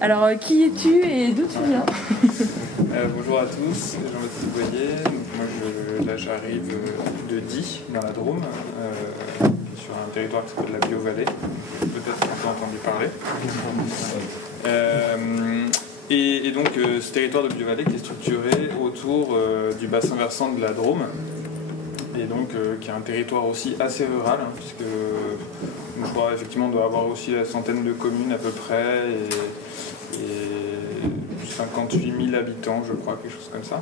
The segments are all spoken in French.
Alors, qui es-tu et d'où tu viens? Bonjour à tous, Jean-Baptiste Boyer. Moi, j'arrive de Die, dans la Drôme, sur un territoire qui s'appelle la Biovallée. Peut-être qu'on a entendu parler. Et donc, ce territoire de Biovallée qui est structuré autour du bassin versant de la Drôme, et donc qui est un territoire aussi assez rural, hein, puisque je crois effectivement on doit avoir aussi la centaine de communes à peu près, et 58 000 habitants, je crois, quelque chose comme ça.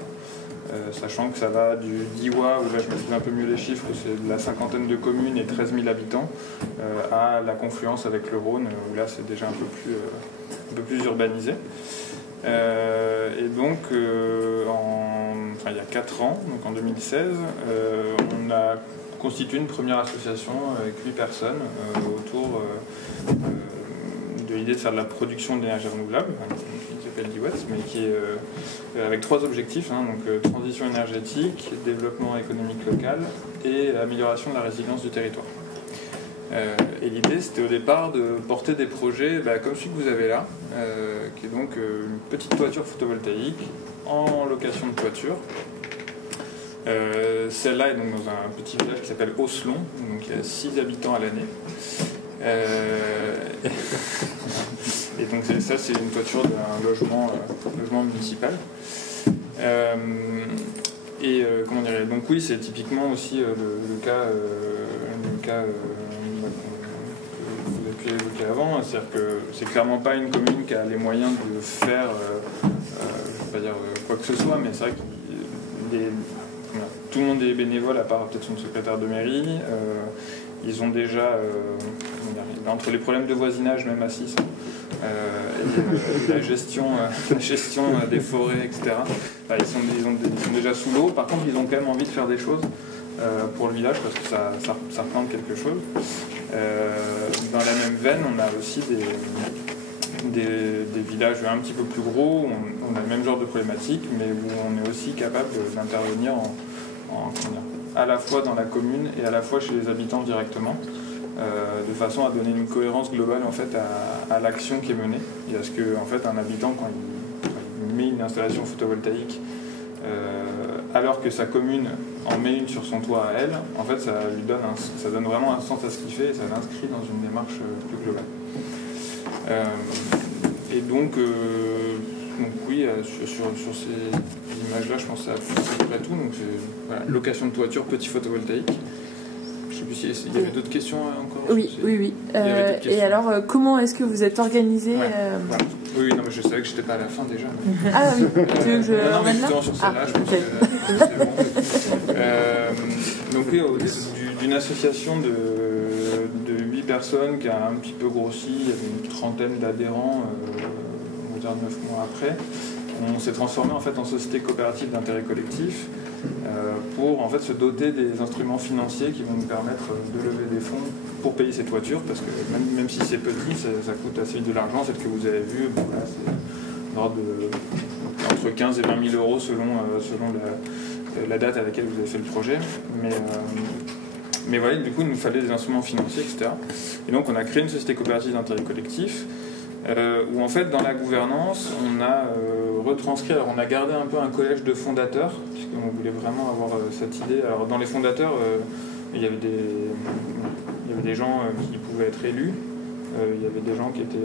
Sachant que ça va du Diois, où là je maîtrise un peu mieux les chiffres, c'est de la cinquantaine de communes et 13 000 habitants, à la confluence avec le Rhône, où là c'est déjà un peu plus urbanisé. Et donc, il y a 4 ans, donc en 2016, on a constitué une première association avec 8 personnes autour de l'idée de faire de la production d'énergie renouvelable, qui s'appelle DIWETS, mais qui est avec 3 objectifs, hein, donc transition énergétique, développement économique local et amélioration de la résilience du territoire. Et l'idée, c'était au départ de porter des projets comme celui que vous avez là, qui est donc une petite toiture photovoltaïque en location de toiture. Celle-là est donc dans un petit village qui s'appelle Osselon, donc il y a 6 habitants à l'année. Et donc ça, c'est une toiture d'un logement municipal. Comment dirais-je, donc oui, c'est typiquement aussi le cas vous avez pu évoquer avant, c'est-à-dire que c'est clairement pas une commune qui a les moyens de faire je ne vais pas dire quoi que ce soit, mais c'est vrai que tout le monde est bénévole à part peut-être son secrétaire de mairie. Ils ont déjà entre les problèmes de voisinage même à 6 et la gestion des forêts, etc. Ils sont déjà sous l'eau. Par contre, ils ont quand même envie de faire des choses pour le village parce que ça représente quelque chose. Dans la même veine, on a aussi des villages un petit peu plus gros où on a le même genre de problématique, mais où on est aussi capable d'intervenir à la fois dans la commune et à la fois chez les habitants directement, de façon à donner une cohérence globale en fait à l'action qui est menée. Et à ce que en fait un habitant, quand il met une installation photovoltaïque alors que sa commune en met une sur son toit à elle, en fait ça donne vraiment un sens à ce qu'il fait et ça l'inscrit dans une démarche plus globale. Et donc oui, sur ces images-là, je pense que c'est à peu près tout. Donc voilà, location de toiture, petit photovoltaïque. Je ne sais plus s'il y avait d'autres questions encore. Oui. Et alors, comment est-ce que vous êtes organisé voilà. Oui, non, mais je savais que je n'étais pas à la fin déjà. Mais... Ah oui, tu veux que je non, mais emmène là sur celle-là, je pense que c'est bon. Donc oui, d'une association de 8 personnes qui a un petit peu grossi, il y avait une trentaine d'adhérents, on va dire 9 mois après. On s'est transformé en fait en société coopérative d'intérêt collectif pour en fait se doter des instruments financiers qui vont nous permettre de lever des fonds pour payer ces toitures, parce que même si c'est petit, ça coûte assez vite de l'argent. Celle que vous avez vue, c'est d'ordre entre 15 et 20 000 euros selon la date à laquelle vous avez fait le projet. Mais voilà, du coup, il nous fallait des instruments financiers, etc. Et donc, on a créé une société coopérative d'intérêt collectif où, en fait, dans la gouvernance, on a retranscrit, alors on a gardé un peu un collège de fondateurs, puisqu'on voulait vraiment avoir cette idée. Alors, dans les fondateurs, il y avait des gens qui pouvaient être élus, il y avait des gens qui étaient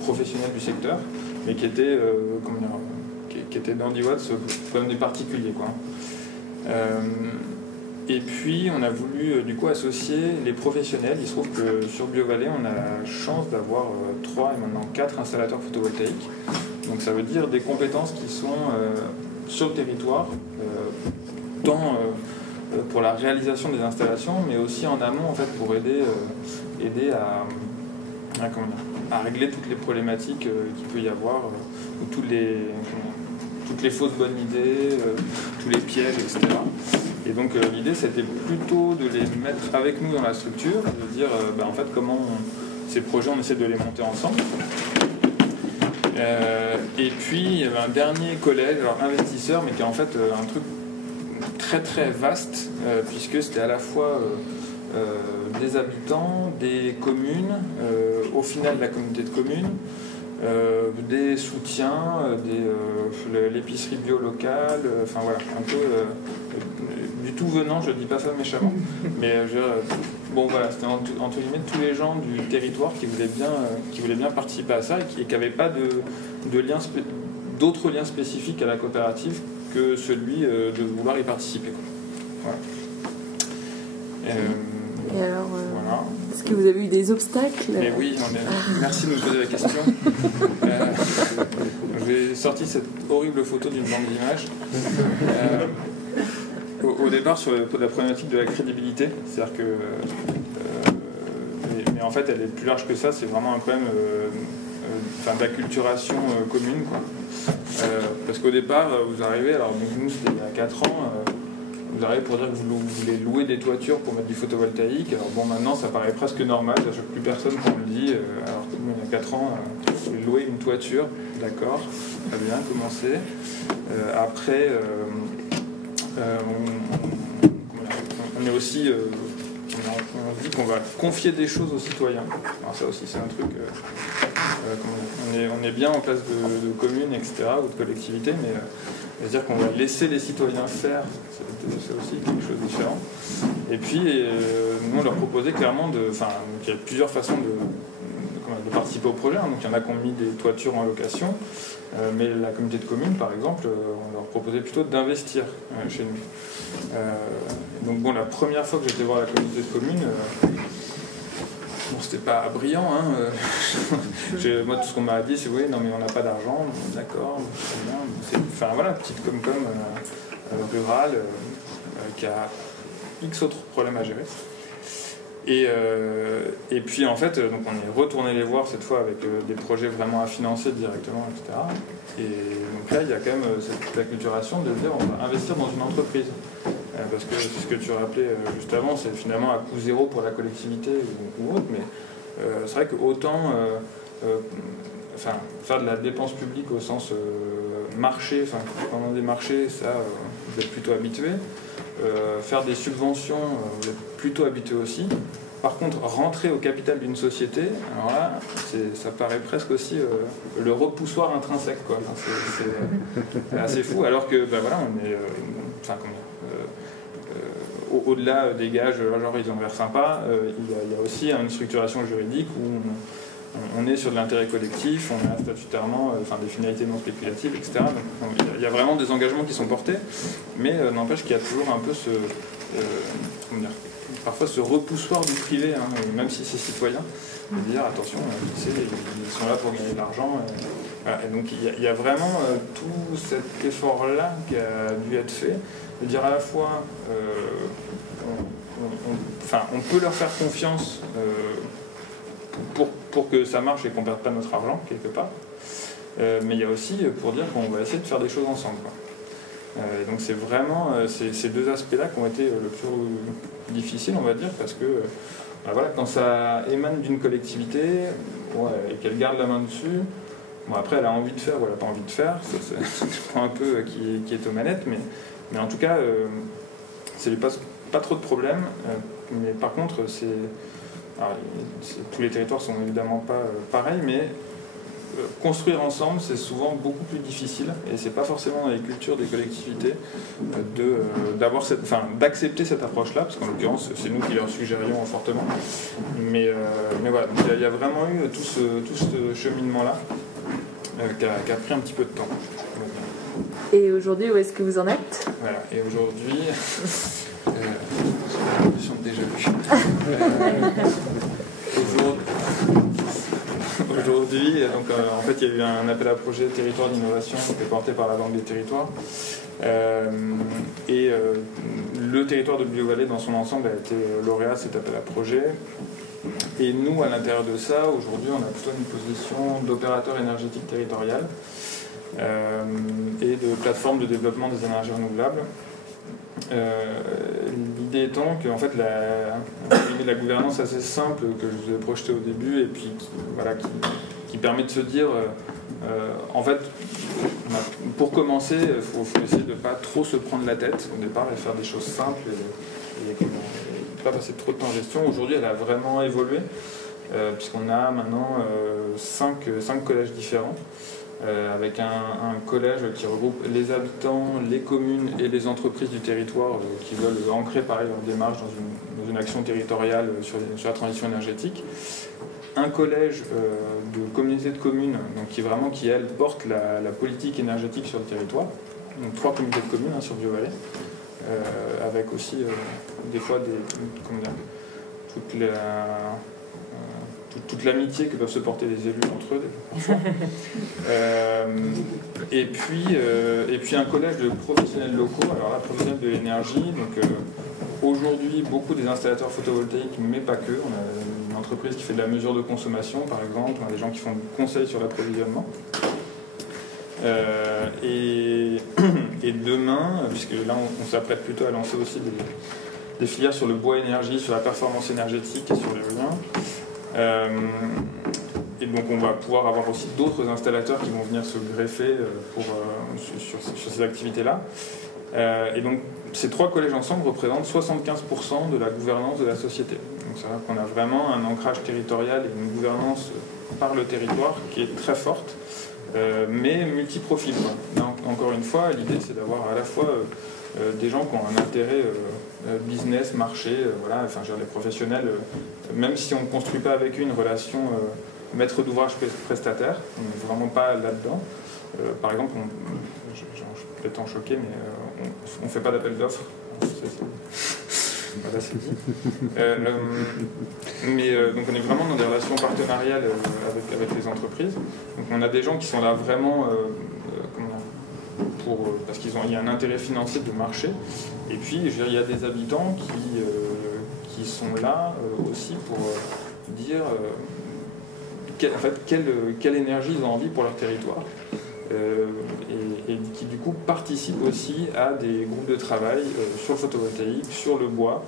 professionnels du secteur, mais qui étaient, qui étaient dans DIWETS comme des particuliers, quoi. Et puis on a voulu du coup associer les professionnels. Il se trouve que sur Biovallée on a la chance d'avoir 3 et maintenant 4 installateurs photovoltaïques. Donc ça veut dire des compétences qui sont sur le territoire, tant pour la réalisation des installations, mais aussi en amont en fait pour aider à régler toutes les problématiques qu'il peut y avoir, ou toutes les fausses bonnes idées, tous les pièges, etc. Et donc l'idée c'était plutôt de les mettre avec nous dans la structure, de dire en fait comment ces projets on essaie de les monter ensemble. Et puis il y avait un dernier collège, alors investisseur, mais qui est en fait un truc très très vaste, puisque c'était à la fois des habitants, des communes, au final de la communauté de communes, des soutiens, l'épicerie bio locale, enfin voilà, un peu du tout venant, je dis pas ça méchamment, mais bon voilà, c'était entre guillemets tous les gens du territoire qui voulaient bien participer à ça et qui n'avaient pas d'autres liens spécifiques à la coopérative que celui de vouloir y participer. Voilà. Et alors, voilà. est-ce que vous avez eu des obstacles? Mais oui, merci de me poser la question. J'ai sorti cette horrible photo d'une banque d'images. Au départ, sur la problématique de la crédibilité, c'est-à-dire que. Mais en fait, elle est plus large que ça, c'est vraiment un problème d'acculturation commune, quoi. Parce qu'au départ, vous arrivez, alors donc nous c'était il y a 4 ans. Vous arrivez pour dire que vous voulez louer des toitures pour mettre du photovoltaïque. Alors bon, maintenant ça paraît presque normal, ça choque plus personne quand on le dit. Alors que nous, il y a 4 ans, vous voulez louer une toiture, d'accord, très bien, commencez. Après, on est aussi, on dit qu'on va confier des choses aux citoyens. Alors ça aussi c'est un truc, on est bien en place de communes, etc., ou de collectivités, mais c'est-à-dire qu'on va laisser les citoyens faire, c'est aussi quelque chose de différent. Et puis, nous, on leur proposait clairement il y a plusieurs façons de participer au projet. Donc, il y en a qui ont mis des toitures en location, mais la communauté de communes, par exemple, on leur proposait plutôt d'investir chez nous. Donc, bon, la première fois que j'étais voir la communauté de communes, bon, c'était pas brillant, hein. Moi, tout ce qu'on m'a dit, c'est oui, non, mais on n'a pas d'argent, d'accord, très bien. Enfin, voilà, petite com-com rurale qui a X autres problèmes à gérer. Et puis, en fait, donc on est retourné les voir cette fois avec des projets vraiment à financer directement, etc. Et donc là, il y a quand même cette acculturation de dire on va investir dans une entreprise. Parce que c'est ce que tu rappelais juste avant, c'est finalement à coût zéro pour la collectivité ou autre, mais c'est vrai que autant faire de la dépense publique au sens marché, pendant des marchés, ça vous êtes plutôt habitués. Faire des subventions, vous êtes plutôt habitués aussi. Par contre, rentrer au capital d'une société, alors là, ça paraît presque aussi le repoussoir intrinsèque, quoi. C'est assez fou, alors que voilà, on est, au-delà des gages, genre ils ont l'air sympas, il y a aussi une structuration juridique où on est sur de l'intérêt collectif, on a statutairement des finalités non spéculatives, etc. Donc, il y a vraiment des engagements qui sont portés, mais n'empêche qu'il y a toujours un peu parfois ce repoussoir du privé, hein, même si c'est citoyen, de dire attention, ils sont là pour gagner de l'argent. Voilà. Et donc il y a vraiment tout cet effort-là qui a dû être fait, de dire à la fois on peut leur faire confiance pour que ça marche et qu'on ne perde pas notre argent quelque part, mais il y a aussi pour dire qu'on va essayer de faire des choses ensemble, quoi. Donc c'est vraiment ces deux aspects-là qui ont été le plus difficiles, on va dire, parce que voilà, quand ça émane d'une collectivité et qu'elle garde la main dessus, bon, après elle a envie de faire ou elle n'a pas envie de faire, ça dépend un peu qui est aux manettes, mais en tout cas ça lui pose pas trop de problèmes, mais par contre tous les territoires sont évidemment pas pareils, mais construire ensemble, c'est souvent beaucoup plus difficile, et c'est pas forcément dans les cultures des collectivités d'accepter cette approche-là, parce qu'en l'occurrence, c'est nous qui leur suggérions fortement. Mais voilà, il y a vraiment eu tout ce cheminement-là qui a pris un petit peu de temps. Et aujourd'hui, où est-ce que vous en êtes? Voilà, et aujourd'hui, j'ai l'impression de déjà vu. Aujourd'hui, donc, en fait, il y a eu un appel à projet territoire d'innovation qui était porté par la Banque des Territoires. Le territoire de Biot-Vallée, dans son ensemble, a été lauréat de cet appel à projet. Et nous, à l'intérieur de ça, aujourd'hui, on a plutôt une position d'opérateur énergétique territorial et de plateforme de développement des énergies renouvelables. L'idée étant que en fait, la gouvernance assez simple que je vous ai projetée au début et puis qui permet de se dire en fait pour commencer il faut essayer de ne pas trop se prendre la tête au départ et faire des choses simples et pas passer trop de temps en gestion. Aujourd'hui elle a vraiment évolué puisqu'on a maintenant 5 collèges différents, avec un collège qui regroupe les habitants, les communes et les entreprises du territoire qui veulent ancrer pareil leur démarche dans une action territoriale sur la transition énergétique. Un collège de communautés de communes qui elle porte la politique énergétique sur le territoire. Donc 3 communautés de communes sur Biovallée, avec aussi des fois toute l'amitié que peuvent se porter les élus entre eux parfois. Et puis un collège de professionnels locaux, alors là professionnels de l'énergie, donc aujourd'hui beaucoup des installateurs photovoltaïques, mais pas que. On a une entreprise qui fait de la mesure de consommation par exemple, on a des gens qui font du conseil sur l'approvisionnement. Et demain, puisque là on s'apprête plutôt à lancer aussi des filières sur le bois énergie, sur la performance énergétique et sur l'éolien. Et donc on va pouvoir avoir aussi d'autres installateurs qui vont venir se greffer sur ces activités-là. Et donc ces 3 collèges ensemble représentent 75% de la gouvernance de la société. Donc ça veut dire qu'on a vraiment un ancrage territorial et une gouvernance par le territoire qui est très forte, mais multi-profil. Encore une fois, l'idée c'est d'avoir à la fois des gens qui ont un intérêt business, marché, voilà, enfin, les professionnels, même si on ne construit pas avec eux une relation maître d'ouvrage prestataire, on n'est vraiment pas là-dedans. Par exemple, je vais peut-être en choquer, mais on ne fait pas d'appel d'offres. Voilà, c'est dit. Donc on est vraiment dans des relations partenariales avec les entreprises. Donc on a des gens qui sont là vraiment parce qu'il y a un intérêt financier de marché. Et puis il y a des habitants qui sont là aussi pour dire quelle énergie ils ont envie pour leur territoire. Et qui du coup participent aussi à des groupes de travail sur le photovoltaïque, sur le bois,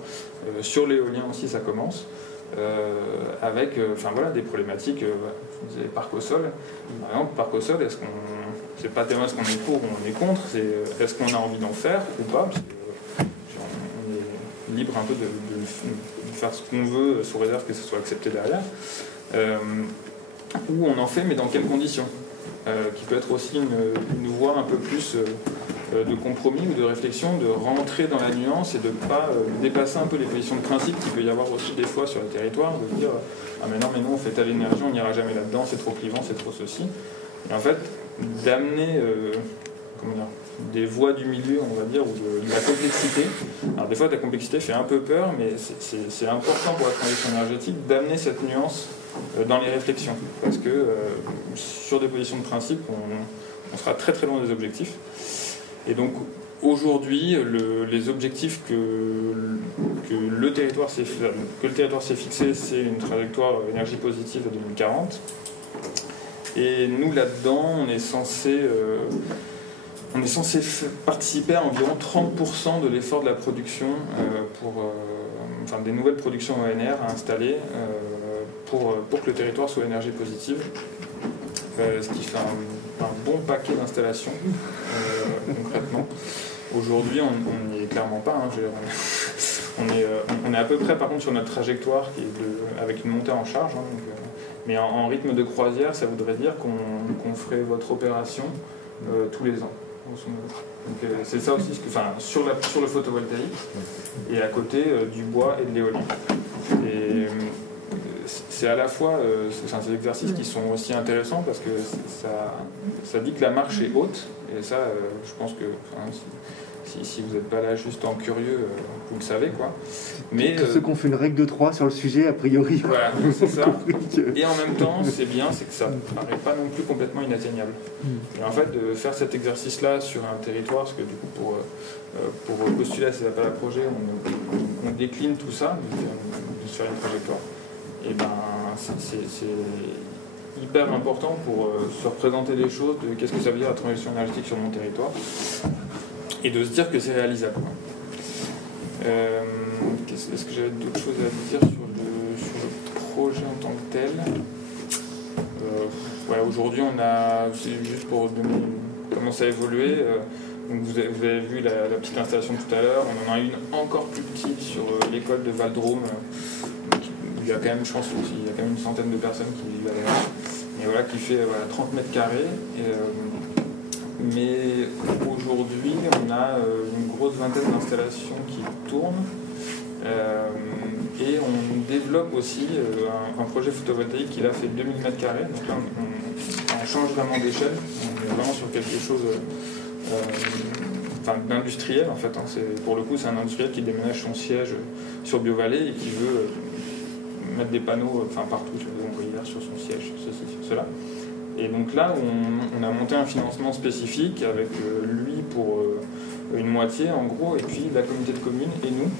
sur l'éolien aussi ça commence, avec des problématiques, vous avez parc au sol. Par exemple, parc au sol, c'est pas tellement est-ce qu'on est pour ou on est contre, c'est est-ce qu'on a envie d'en faire ou pas, parce qu'on est libre un peu de faire ce qu'on veut sous réserve que ce soit accepté derrière, ou on en fait mais dans quelles conditions. Qui peut être aussi une voie un peu plus de compromis ou de réflexion, de rentrer dans la nuance et de ne pas dépasser un peu les positions de principe qu'il peut y avoir aussi des fois sur le territoire, de dire ah mais non on fait telle énergie, on n'ira jamais là-dedans, c'est trop clivant, c'est trop ceci. Et en fait, d'amener des voies du milieu, on va dire, ou de la complexité. Alors des fois la complexité fait un peu peur, mais c'est important pour la transition énergétique d'amener cette nuance dans les réflexions, parce que sur des positions de principe, on sera très très loin des objectifs. Et donc aujourd'hui, les objectifs que le territoire s'est fixé, c'est une trajectoire énergie positive à 2040. Et nous là-dedans, on est censé participer à environ 30% de l'effort de la production des nouvelles productions ONR à installer pour que le territoire soit énergie positive, ce qui fait un bon paquet d'installations concrètement. Aujourd'hui, on n'y est clairement pas. On est à peu près par contre sur notre trajectoire qui est avec une montée en charge. Mais en rythme de croisière, ça voudrait dire qu'on ferait votre opération tous les ans. Donc c'est ça aussi, sur le photovoltaïque et à côté du bois et de l'éolien. Et c'est à la fois ces exercices qui sont aussi intéressants parce que ça dit que la marche est haute, et ça je pense que si vous n'êtes pas là juste en curieux, vous le savez quoi. Mais tous ceux qui ont fait une règle de 3 sur le sujet, a priori. Voilà, c'est ça. Et en même temps, c'est bien, c'est que ça ne paraît pas non plus complètement inatteignable. Et en fait, de faire cet exercice-là sur un territoire, parce que du coup, pour postuler à ces appels à projets, on décline tout ça, sur une trajectoire. Et ben, c'est hyper important pour se représenter les choses, de qu'est-ce que ça veut dire la transition énergétique sur mon territoire, et de se dire que c'est réalisable. Est-ce que j'avais d'autres choses à dire sur le projet en tant que tel? Aujourd'hui, c'est juste pour donner comment ça a évolué. Donc vous avez vu la petite installation tout à l'heure. On en a une encore plus petite sur l'école de Val-Drôme. Il a quand même, je pense aussi, il y a quand même une centaine de personnes qui vivent à Léon, et voilà, qui fait 30 mètres carrés. Mais aujourd'hui, on a une grosse vingtaine d'installations qui tournent. Et on développe aussi un projet photovoltaïque qui là fait 2000 m². Donc là, on change vraiment d'échelle. On est vraiment sur quelque chose d'industriel en fait. Pour le coup, c'est un industriel qui déménage son siège sur BioVallée et qui veut mettre des panneaux partout sur des ombrières, sur son siège, sur ceci, sur cela. Et donc là, on a monté un financement spécifique avec lui pour une moitié en gros, et puis la communauté de communes et nous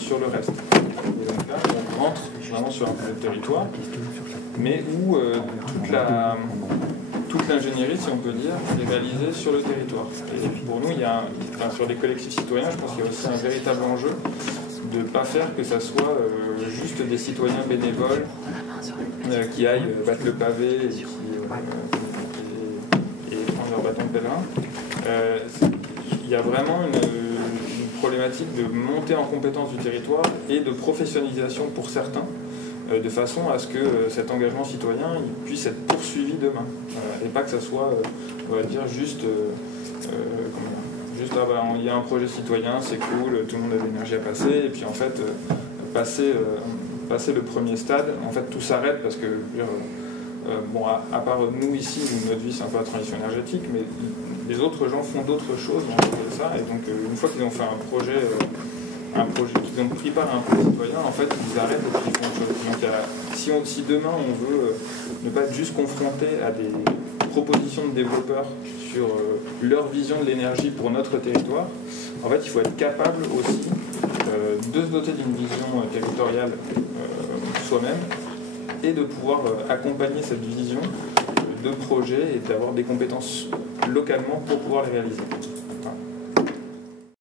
sur le reste. Et donc là, on rentre vraiment sur un projet de territoire, mais où toute l'ingénierie, si on peut dire, est réalisée sur le territoire. Et pour nous, sur les collectifs citoyens, je pense qu'il y a aussi un véritable enjeu de ne pas faire que ça soit juste des citoyens bénévoles qui aillent battre le pavé et prendre leur bâton de pèlerin. Il y a vraiment une problématique de montée en compétence du territoire et de professionnalisation pour certains, de façon à ce que cet engagement citoyen il puisse être poursuivi demain. Et pas que ça soit, on va dire, juste il y a un projet citoyen, c'est cool, tout le monde a de l'énergie à passer, et puis en fait, passer le premier stade, en fait tout s'arrête parce que, à part nous ici, notre vie c'est un peu la transition énergétique, mais les autres gens font d'autres choses dans ça, et donc une fois qu'ils ont fait un projet qu'ils ont pris part à un projet citoyen, en fait ils arrêtent et puis ils font autre chose. Donc si demain on veut ne pas être juste confronté à des propositions de développeurs sur leur vision de l'énergie pour notre territoire, en fait il faut être capable aussi de se doter d'une vision territoriale soi-même et de pouvoir accompagner cette vision de projet et d'avoir des compétences localement pour pouvoir les réaliser. Voilà.